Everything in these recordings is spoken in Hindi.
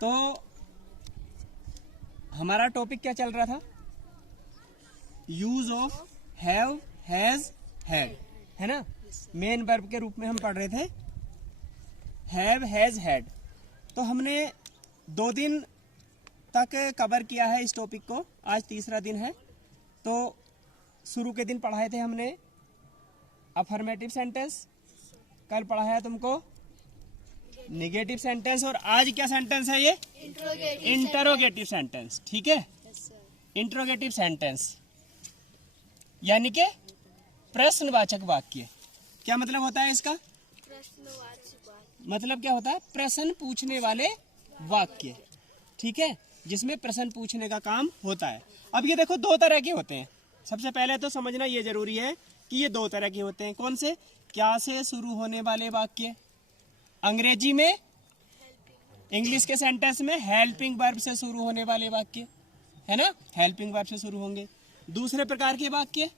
तो हमारा टॉपिक क्या चल रहा था? Use of have, has, had, है ना। मेन वर्ब के रूप में हम पढ़ रहे थे हैव, हैज, हैड। तो हमने 2 दिन तक कवर किया है इस टॉपिक को, आज तीसरा दिन है। तो शुरू के दिन पढ़ाए थे हमने अफर्मेटिव सेंटेंस, कल पढ़ाया तुमको निगेटिव सेंटेंस, और आज क्या सेंटेंस है ये? Interrogative sentence. ठीक है, इंटरोगेटिव सेंटेंस यानी कि प्रश्नवाचक वाक्य। क्या मतलब होता है इसका? मतलब क्या होता है? प्रश्न पूछने वाले वाक्य। ठीक है, जिसमें प्रश्न पूछने का काम होता है। अब ये देखो 2 तरह के होते हैं। सबसे पहले तो समझना ये जरूरी है कि ये 2 तरह के होते हैं। कौन से? क्या से शुरू होने वाले वाक्य, अंग्रेजी में, इंग्लिश के सेंटेंस में हेल्पिंग वर्ब से शुरू होने वाले वाक्य, है ना, हेल्पिंग वर्ब से शुरू होंगे। दूसरे प्रकार के वाक्य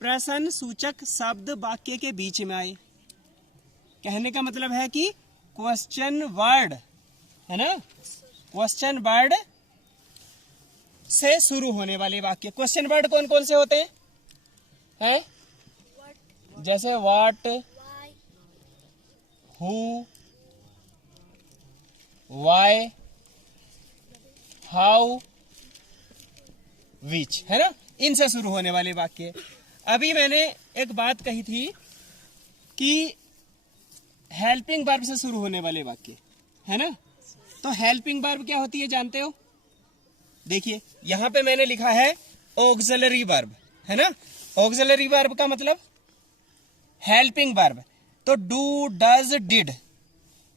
प्रश्न सूचक शब्द वाक्य के बीच में आए। कहने का मतलब है कि क्वेश्चन वर्ड, है ना, क्वेश्चन वर्ड से शुरू होने वाले वाक्य। क्वेश्चन वर्ड कौन कौन से होते हैं? है? जैसे व्हाट, हु, वाई, हाउ, विच, है ना, इनसे शुरू होने वाले वाक्य। अभी मैंने एक बात कही थी कि हेल्पिंग वर्ब से शुरू होने वाले वाक्य, है ना। तो हेल्पिंग वर्ब क्या होती है जानते हो? देखिए यहां पे मैंने लिखा है ऑक्सिलरी वर्ब, है ना। ऑक्सिलरी वर्ब का मतलब हेल्पिंग वर्ब। तो do, does, did,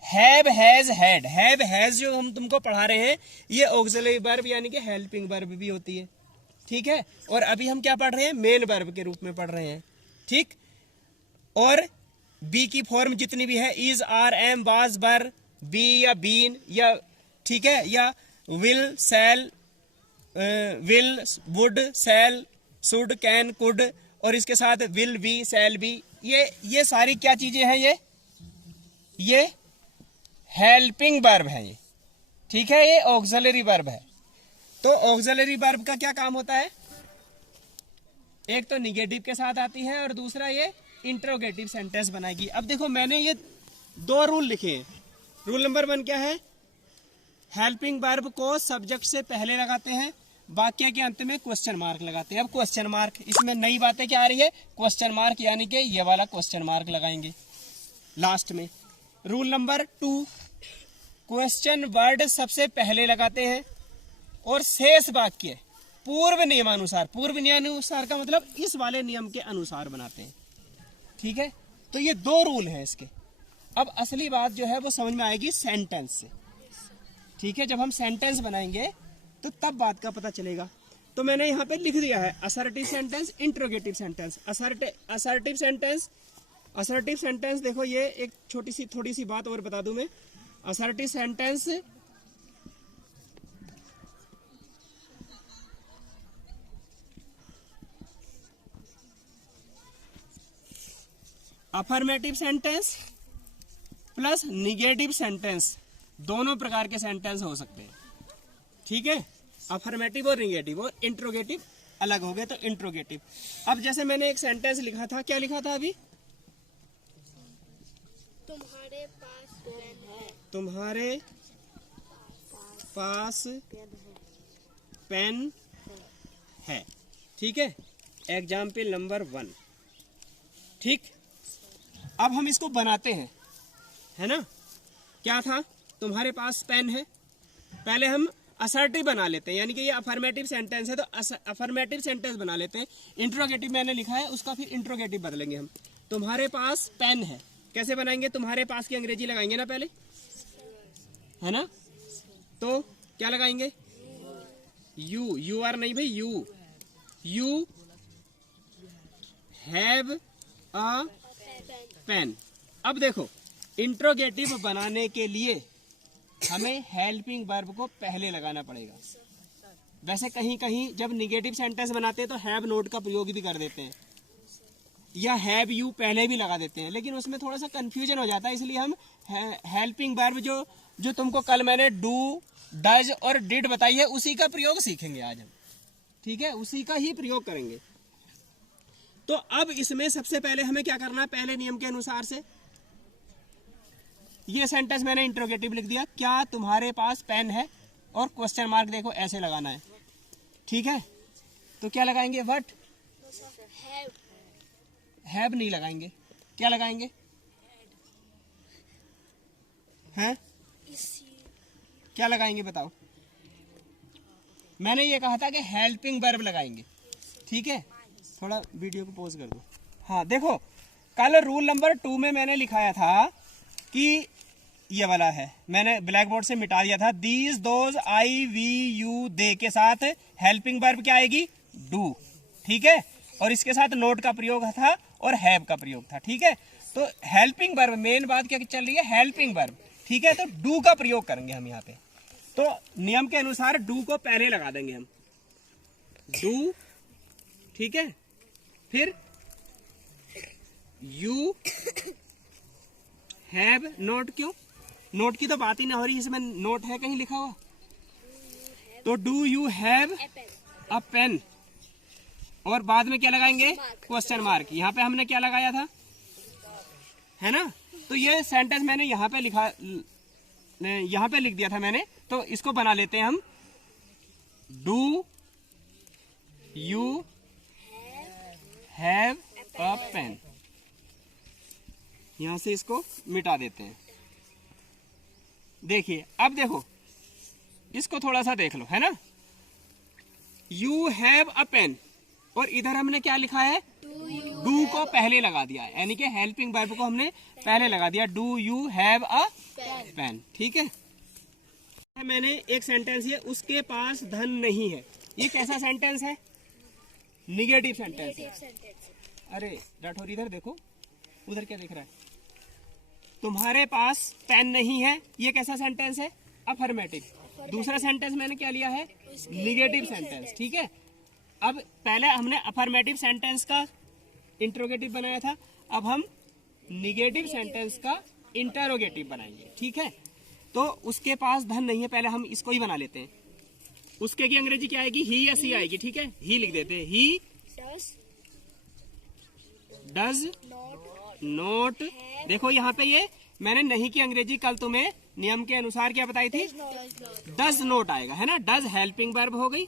have, has, had. Have, has जो हम तुमको पढ़ा रहे हैं ये ऑक्सिलरी वर्ब यानी कि हेल्पिंग वर्ब भी होती है। ठीक है, और अभी हम क्या पढ़ रहे हैं? मेन वर्ब के रूप में पढ़ रहे हैं। ठीक, और बी की फॉर्म जितनी भी है, is, are, am, was, were, be या बीन या, ठीक है, या will, shall, will, would, shall, should, can, could, और इसके साथ विल बी, शैल बी, ये सारी क्या चीजें हैं? ये हेल्पिंग वर्ब है ये। ठीक है, ये ऑक्सिलरी वर्ब है। तो ऑक्सिलरी वर्ब का क्या काम होता है? एक तो निगेटिव के साथ आती है और दूसरा ये इंट्रोगेटिव सेंटेंस बनाएगी। अब देखो मैंने ये 2 रूल लिखे हैं। रूल नंबर 1 क्या है? हेल्पिंग वर्ब को सब्जेक्ट से पहले लगाते हैं, वाक्य के अंत में क्वेश्चन मार्क लगाते हैं। अब क्वेश्चन मार्क, इसमें नई बातें क्या आ रही है? क्वेश्चन मार्क यानी कि ये वाला क्वेश्चन मार्क लगाएंगे लास्ट में। रूल नंबर 2, क्वेश्चन वर्ड सबसे पहले लगाते हैं और शेष वाक्य पूर्व नियमानुसार, पूर्व नियमानुसार का मतलब इस वाले नियम के अनुसार बनाते हैं। ठीक है, तो ये 2 रूल हैं इसके। अब असली बात जो है वो समझ में आएगी सेंटेंस से। ठीक है, जब हम सेंटेंस बनाएंगे तो तब बात का पता चलेगा। तो मैंने यहाँ पे लिख दिया है assertive sentence, interrogative sentence. Assertive sentence, assertive sentence देखो, ये एक थोड़ी सी बात और बता दूं मैं। Assertive sentence affirmative sentence plus negative sentence, दोनों प्रकार के सेंटेंस हो सकते हैं। ठीक है, अफर्मेटिव और निगेटिव, और इंट्रोगेटिव अलग हो गए तो इंट्रोगेटिव। अब जैसे मैंने एक सेंटेंस लिखा था, क्या लिखा था अभी? तुम्हारे पास पेन है। तुम्हारे पास पेन है। ठीक है, एग्जाम्पल नंबर 1। ठीक, अब हम इसको बनाते हैं, है ना। क्या था? तुम्हारे पास पेन है। पहले हम असर्टिव बना लेते हैं, यानी कि ये अफर्मेटिव सेंटेंस है तो अफर्मेटिव सेंटेंस बना लेते हैं। इंट्रोगेटिव मैंने लिखा है, उसका फिर इंट्रोगेटिव बदलेंगे हम। तुम्हारे पास पेन है कैसे बनाएंगे? तुम्हारे पास की अंग्रेजी लगाएंगे ना पहले, है ना। तो क्या लगाएंगे? यू, यू आर नहीं भाई, you, you have a pen. अब देखो इंट्रोगेटिव बनाने के लिए हमें हेल्पिंग वर्ब को पहले लगाना पड़ेगा। वैसे कहीं कहीं जब निगेटिव सेंटेंस बनाते हैं तो हैव नोट का प्रयोग भी कर देते हैं, या हैव यू पहले भी लगा देते हैं, लेकिन उसमें थोड़ा सा कंफ्यूजन हो जाता है। इसलिए हम हेल्पिंग वर्ब जो जो तुमको कल मैंने डू, डज और डिड बताई है, उसी का प्रयोग सीखेंगे आज हम। ठीक है, उसी का ही प्रयोग करेंगे। तो अब इसमें सबसे पहले हमें क्या करना है, पहले नियम के अनुसार से ये सेंटेंस मैंने इंट्रोगेटिव लिख दिया, क्या तुम्हारे पास पेन है, और क्वेश्चन मार्क देखो ऐसे लगाना है। ठीक है, तो क्या लगाएंगे, व्हाट, हैव नहीं लगाएंगे, क्या लगाएंगे, हैं, क्या लगाएंगे बताओ। मैंने ये कहा था कि हेल्पिंग वर्ब लगाएंगे। ठीक है, थोड़ा वीडियो को पॉज कर दो। हाँ देखो, कल रूल नंबर 2 में मैंने लिखाया था कि ये वाला है, मैंने ब्लैक बोर्ड से मिटा दिया था, these, those, I, we, you, they के साथ हेल्पिंग वर्ब क्या आएगी, डू। ठीक है, और इसके साथ नोट का प्रयोग था और हैव का प्रयोग था। ठीक है, तो हेल्पिंग वर्ब, मेन बात क्या चल रही है, हेल्पिंग वर्ब। ठीक है, तो डू का प्रयोग करेंगे हम यहाँ पे। तो नियम के अनुसार डू को पहले लगा देंगे हम, डू। ठीक है, फिर यू हैव, नोट, क्यों, नोट की तो बात ही ना हो रही, इसमें नोट है कहीं लिखा हुआ, तो do you have a pen, और बाद में क्या लगाएंगे, क्वेश्चन मार्क। यहाँ पे हमने क्या लगाया था, है ना, तो ये सेंटेंस मैंने यहाँ पे लिखा, यहाँ पे लिख दिया था मैंने, तो इसको बना लेते हैं हम, do you have a pen, यहां से इसको मिटा देते हैं। देखिए, अब देखो इसको थोड़ा सा देख लो, है ना, यू हैव अ पेन, और इधर हमने क्या लिखा है, डू को पहले लगा दिया, यानी कि हेल्पिंग वर्ब को हमने पहले लगा दिया, do you have a pen. ठीक है, मैंने एक सेंटेंस है, उसके पास धन नहीं है, ये कैसा सेंटेंस है, निगेटिव सेंटेंस है। अरे राठौर इधर देखो, उधर क्या दिख रहा है, तुम्हारे पास पेन नहीं है, ये कैसा सेंटेंस है, अफर्मेटिव। दूसरा सेंटेंस मैंने क्या लिया है, निगेटिव सेंटेंस। ठीक है, अब पहले हमने अफर्मेटिव सेंटेंस का इंट्रोगेटिव बनाया था, अब हम निगेटिव सेंटेंस का इंटरोगेटिव बनाएंगे। ठीक है, तो उसके पास धन नहीं है, पहले हम इसको ही बना लेते हैं। उसके की अंग्रेजी क्या आएगी, ही या सी आएगी। ठीक है, ही लिख देते हैं, ही डज नोट। देखो यहाँ पे ये मैंने नहीं की अंग्रेजी कल तुम्हें नियम के अनुसार क्या बताई थी, डज नोट आएगा, है ना, डज हेल्पिंग वर्ब हो गई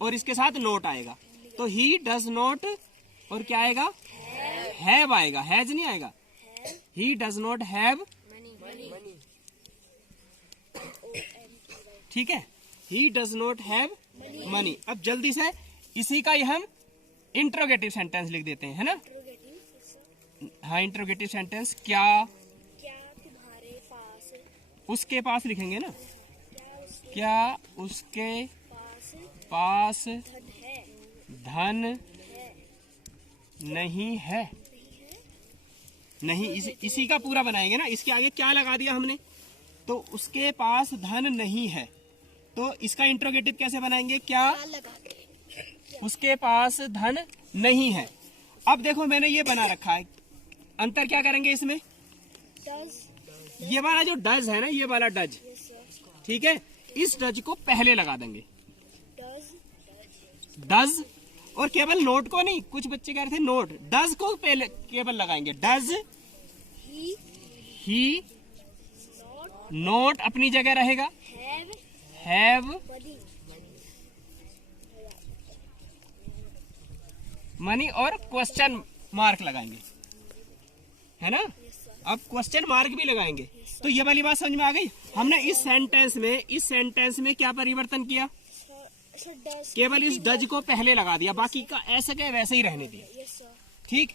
और इसके साथ नोट आएगा, तो ही डज नोट, और क्या आएगा, हैव आएगा, हैज नहीं आएगा, ही डज नोट हैव। ठीक है, he does note have money. अब जल्दी से इसी का ही हम इंट्रोगेटिव सेंटेंस लिख देते हैं, है ना, हाँ इंट्रोगेटिव सेंटेंस, क्या तुम्हारे पास, उसके पास लिखेंगे ना, क्या उसके पास धन नहीं है, नहीं, इसी का पूरा बनाएंगे ना, इसके आगे क्या लगा दिया हमने, तो उसके पास धन नहीं है, तो इसका इंट्रोगेटिव कैसे बनाएंगे, क्या उसके पास धन नहीं है। अब देखो मैंने ये बना रखा है, अंतर क्या करेंगे इसमें, ये वाला जो डज है ना, ये वाला डज, ठीक है, इस डज को पहले लगा देंगे, डज, और केवल नोट को नहीं, कुछ बच्चे कह रहे थे नोट, डज को पहले केवल लगाएंगे, डज, ही नोट अपनी जगह रहेगा, हैव मनी, और क्वेश्चन मार्क लगाएंगे, है ना, अब क्वेश्चन मार्क भी लगाएंगे। तो ये वाली बात समझ में आ गई। हमने इस सेंटेंस में क्या परिवर्तन किया, केवल इस डज को पहले लगा दिया, बाकी का ऐसे के वैसे ही रहने दिया। ठीक,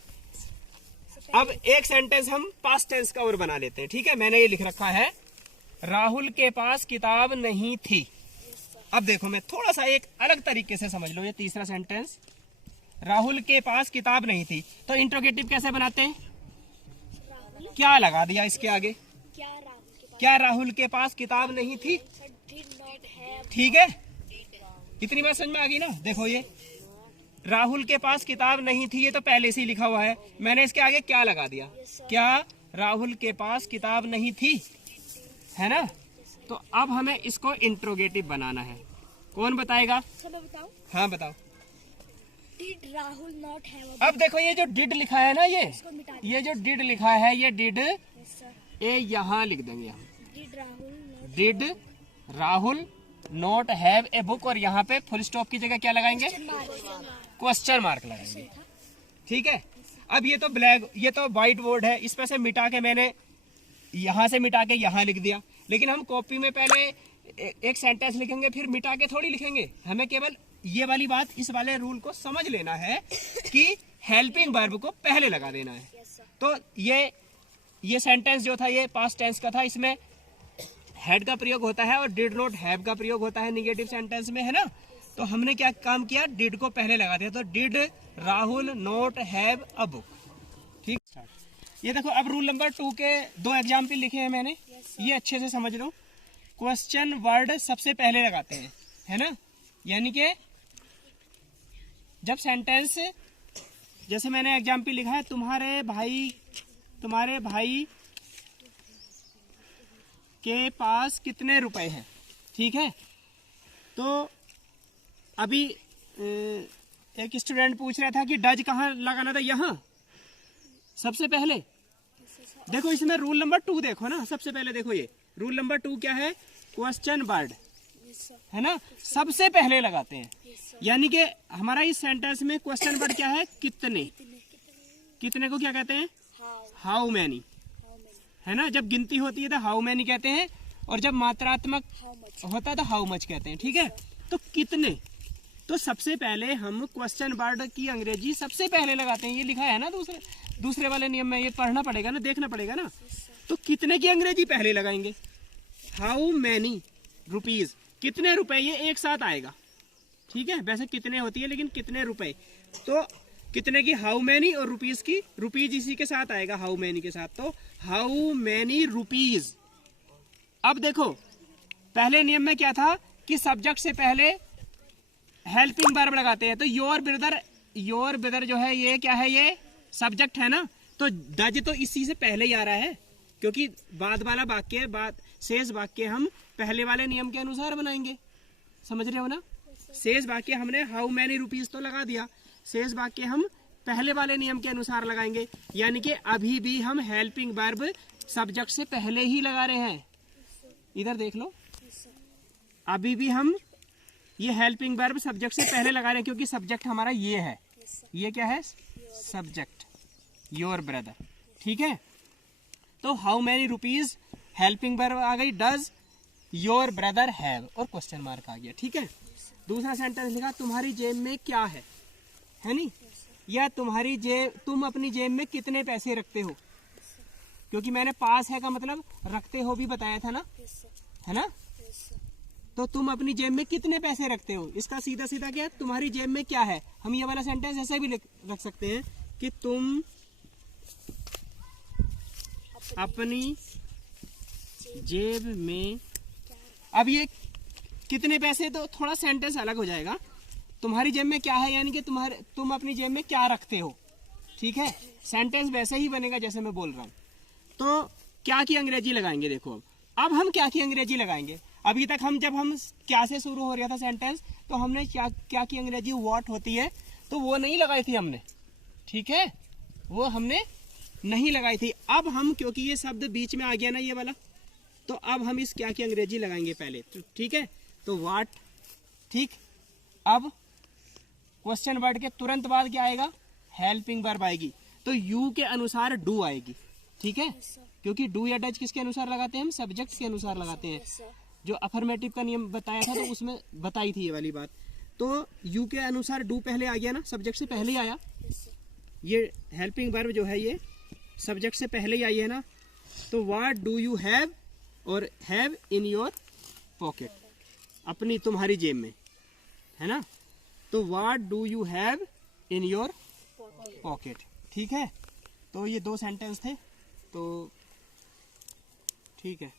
अब एक सेंटेंस हम पास्ट टेंस का और बना लेते हैं। ठीक है, मैंने ये लिख रखा है, राहुल के पास किताब नहीं थी। अब देखो मैं थोड़ा सा एक अलग तरीके से समझ लो, ये तीसरा सेंटेंस, राहुल के पास किताब नहीं थी, तो इंट्रोगेटिव कैसे बनाते हैं, क्या लगा दिया इसके आगे, क्या राहुल के पास किताब नहीं थी। ठीक है, इतनी बात समझ में आ गई ना। देखो ये राहुल के पास किताब नहीं थी, ये तो पहले से ही लिखा हुआ है, मैंने इसके आगे क्या लगा दिया, क्या राहुल के पास किताब नहीं थी। है ना। तो अब हमें इसको इंट्रोगेटिव बनाना है। कौन बताएगा? मैं बताऊं? हाँ बताओ। Did Rahul not have a अब देखो ये जो डिड लिखा है ना, इसको मिटा दो। ये जो डिड लिखा है, ये डिड Yes, sir. ये यहाँ लिख देंगे हम। Did Rahul not did Rahul not have a book, और यहाँ पे फुल स्टॉप की जगह क्या लगाएंगे? क्वेश्चन मार्क लगाएंगे। ठीक है। अब ये तो ब्लैक, ये तो व्हाइट बोर्ड है, इस पे से मिटा के मैंने यहाँ से मिटा के यहाँ लिख दिया। लेकिन हम कॉपी में पहले एक सेंटेंस लिखेंगे, फिर मिटा के थोड़ी लिखेंगे। हमें केवल ये वाली बात, इस वाले रूल को समझ लेना है कि हेल्पिंग वर्ब को पहले लगा देना है। Yes, sir. तो ये सेंटेंस जो था ये पास्ट टेंस का था, इसमें हैड का प्रयोग होता है और डिड नॉट हैव का प्रयोग होता है निगेटिव सेंटेंस में, है ना। तो हमने क्या काम किया? डिड को पहले लगा दिया। तो did Rahul not have a book. ठीक। ये देखो, अब रूल नंबर 2 के 2 एग्जाम्पल लिखे हैं मैंने। ये अच्छे से समझ लो। क्वेश्चन वर्ड सबसे पहले लगाते हैं, है ना। यानी कि जब सेंटेंस, जैसे मैंने एग्जाम्पल लिखा है, तुम्हारे भाई के पास कितने रुपए हैं। ठीक है। तो अभी एक स्टूडेंट पूछ रहा था कि डज कहाँ लगाना था? यहाँ सबसे पहले। देखो इसमें रूल नंबर 2 देखो ना, सबसे पहले देखो ये रूल नंबर 2 क्या है? Question word, Yes, sir. है ना, सबसे पहले लगाते हैं। Yes, sir. यानी कि हमारा इस सेंटेंस में क्वेश्चन वर्ड क्या है? कितने। कितने को क्या कहते हैं? How? How many, How many? है ना। जब गिनती होती है तो हाउ मैनी कहते हैं, और जब मात्रात्मक How much? होता है तो हाउ मच कहते हैं। ठीक है। तो कितने, तो सबसे पहले हम क्वेश्चन वर्ड की अंग्रेजी सबसे पहले लगाते हैं। ये लिखा है ना दूसरे वाले नियम में, ये पढ़ना पड़ेगा ना, देखना पड़ेगा ना। तो कितने की अंग्रेजी पहले लगाएंगे? हाउ मैनी रुपीज, कितने रुपए, ये एक साथ आएगा। ठीक है। वैसे कितने होती है, लेकिन कितने रुपए, तो कितने की हाउ मैनी, और रुपीज की रुपीज इसी के साथ आएगा, हाउ मैनी के साथ। तो हाउ मैनी रुपीज। अब देखो पहले नियम में क्या था कि सब्जेक्ट से पहले हेल्पिंग वर्ब लगाते हैं। तो योर ब्रदर जो है, ये क्या है? ये सब्जेक्ट है ना। तो डज तो इसी से पहले ही आ रहा है, क्योंकि बाद वाला वाक्य, शेष वाक्य हम पहले वाले नियम के अनुसार बनाएंगे। समझ रहे हो ना। शेष वाक्य हमने हाउ मैनी रुपीज तो लगा दिया, शेष वाक्य हम पहले वाले नियम के अनुसार लगाएंगे। यानी कि अभी भी हम हेल्पिंग वर्ब सब्जेक्ट से पहले ही लगा रहे हैं। इधर देख लो, अभी भी हम ये हेल्पिंग वर्ब सब्जेक्ट से पहले लगा रहे हैं, क्योंकि सब्जेक्ट हमारा ये है। ये क्या है? Subject, your brother. ठीक है। तो how many rupees helping verb आ गई, डज योर ब्रदर हैव, और क्वेश्चन मार्क आ गया। ठीक है। दूसरा सेंटेंस लिखा, तुम्हारी जेब में क्या है नहीं, या तुम अपनी जेब में कितने पैसे रखते हो। क्योंकि मैंने पास है का मतलब रखते हो भी बताया था ना, Yes, sir. है ना। Yes, sir. तो तुम अपनी जेब में कितने पैसे रखते हो, इसका सीधा सीधा क्या है? तुम्हारी जेब में क्या है। हम ये वाला सेंटेंस ऐसे भी रख सकते हैं कि तुम अपनी जेब में, अब ये कितने पैसे, तो थोड़ा सेंटेंस अलग हो जाएगा। तुम्हारी जेब में क्या है, यानी कि तुम अपनी जेब में क्या रखते हो। ठीक है। सेंटेंस वैसे ही बनेगा जैसे मैं बोल रहा हूँ। तो क्या की अंग्रेजी लगाएंगे? देखो अब हम क्या की अंग्रेजी लगाएंगे। अभी तक जब हम क्या से शुरू हो रहा था सेंटेंस, तो हमने क्या की अंग्रेजी व्हाट होती है, तो वो नहीं लगाई थी हमने। ठीक है, वो हमने नहीं लगाई थी। अब हम, क्योंकि ये शब्द बीच में आ गया ना ये वाला, तो अब हम इस क्या की अंग्रेजी लगाएंगे पहले। तो ठीक है, तो व्हाट। ठीक। अब क्वेश्चन वर्ड के तुरंत बाद क्या आएगा? हेल्पिंग वर्ब आएगी। तो यू के अनुसार डू आएगी। ठीक है। क्योंकि डू या डज किसके अनुसार लगाते हैं? हम सब्जेक्ट के अनुसार लगाते हैं। Yes, sir. जो अफर्मेटिव का नियम बताया था तो उसमें बताई थी ये वाली बात। तो यू के अनुसार डू पहले आ गया ना, सब्जेक्ट से पहले ही आया। Yes, sir. ये हेल्पिंग वर्ब जो है ये सब्जेक्ट से पहले ही आई है ना। तो व्हाट डू यू हैव, और हैव इन योर पॉकेट, अपनी तुम्हारी जेब में, है ना। तो what do you have in your pocket. ठीक है। तो ये 2 सेंटेंस थे, तो ठीक है।